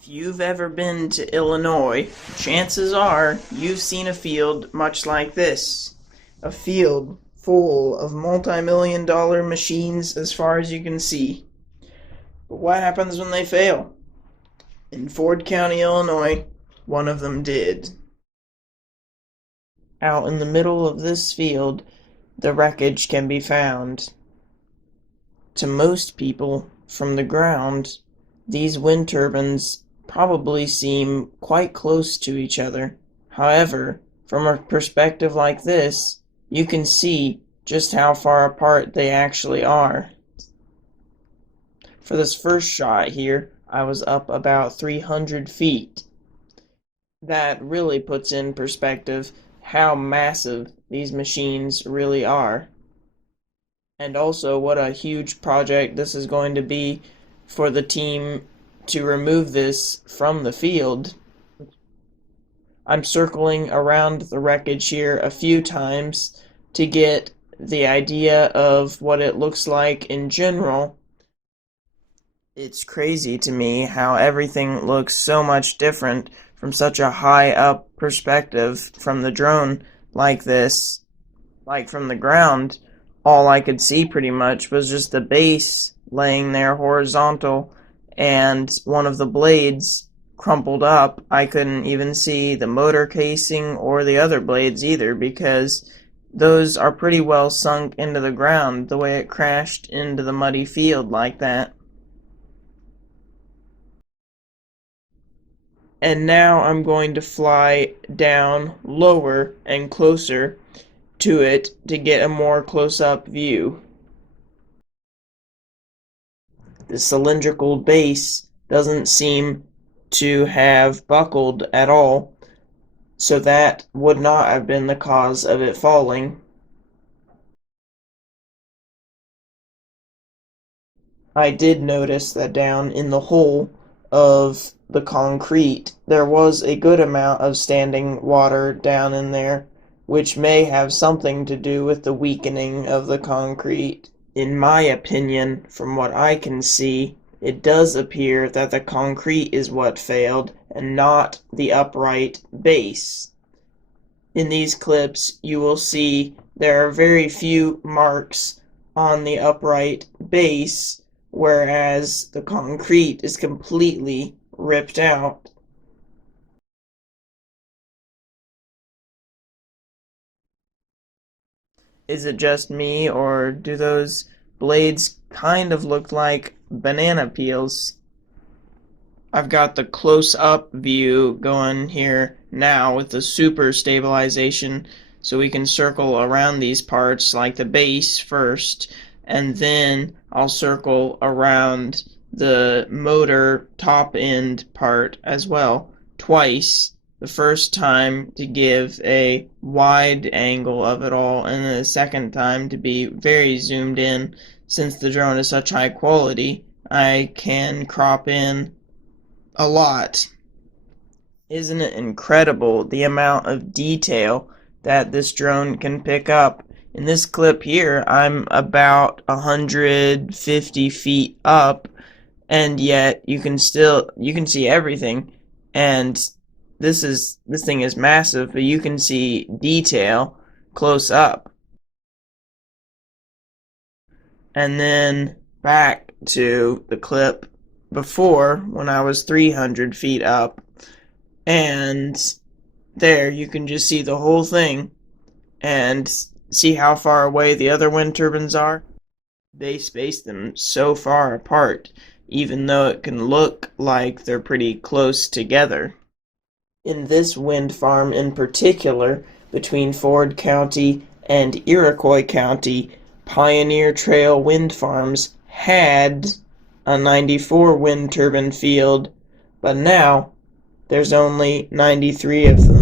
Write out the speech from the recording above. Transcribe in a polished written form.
If you've ever been to Illinois, chances are you've seen a field much like this. A field full of multi-million-dollar machines as far as you can see. But what happens when they fail? In Ford County, Illinois, one of them did. Out in the middle of this field, the wreckage can be found. To most people, from the ground, these wind turbines probably seem quite close to each other. However, from a perspective like this, you can see just how far apart they actually are. For this first shot here, I was up about 300 feet. That really puts in perspective how massive these machines really are. And also what a huge project this is going to be for the team to remove this from the field. I'm circling around the wreckage here a few times to get the idea of what it looks like in general. It's crazy to me how everything looks so much different from such a high up perspective from the drone like this. Like from the ground, all I could see pretty much was just the base laying there horizontal and one of the blades crumpled up. I couldn't even see the motor casing or the other blades either because those are pretty well sunk into the ground the way it crashed into the muddy field like that. And now I'm going to fly down lower and closer to it to get a more close-up view. The cylindrical base doesn't seem to have buckled at all, so that would not have been the cause of it falling. I did notice that down in the hole of the concrete there was a good amount of standing water down in there, which may have something to do with the weakening of the concrete. In my opinion, from what I can see, it does appear that the concrete is what failed and not the upright base. In these clips, you will see there are very few marks on the upright base, whereas the concrete is completely ripped out. Is it just me, or do those blades kind of look like banana peels? I've got the close-up view going here now with the super stabilization, so we can circle around these parts like the base first, and then I'll circle around the motor top end part as well twice. The first time to give a wide angle of it all, and then the second time to be very zoomed in. Since the drone is such high quality, I can crop in a lot. Isn't it incredible the amount of detail that this drone can pick up? In this clip here, I'm about 150 feet up, and yet you can see everything. And this thing is massive, but you can see detail close up. And then back to the clip before when I was 300 feet up, and there you can just see the whole thing and see how far away the other wind turbines are. They space them so far apart, even though it can look like they're pretty close together. In this wind farm in particular, between Ford County and Iroquois County, Pioneer Trail Wind Farms had a 94 wind turbine field, but now there's only 93 of them.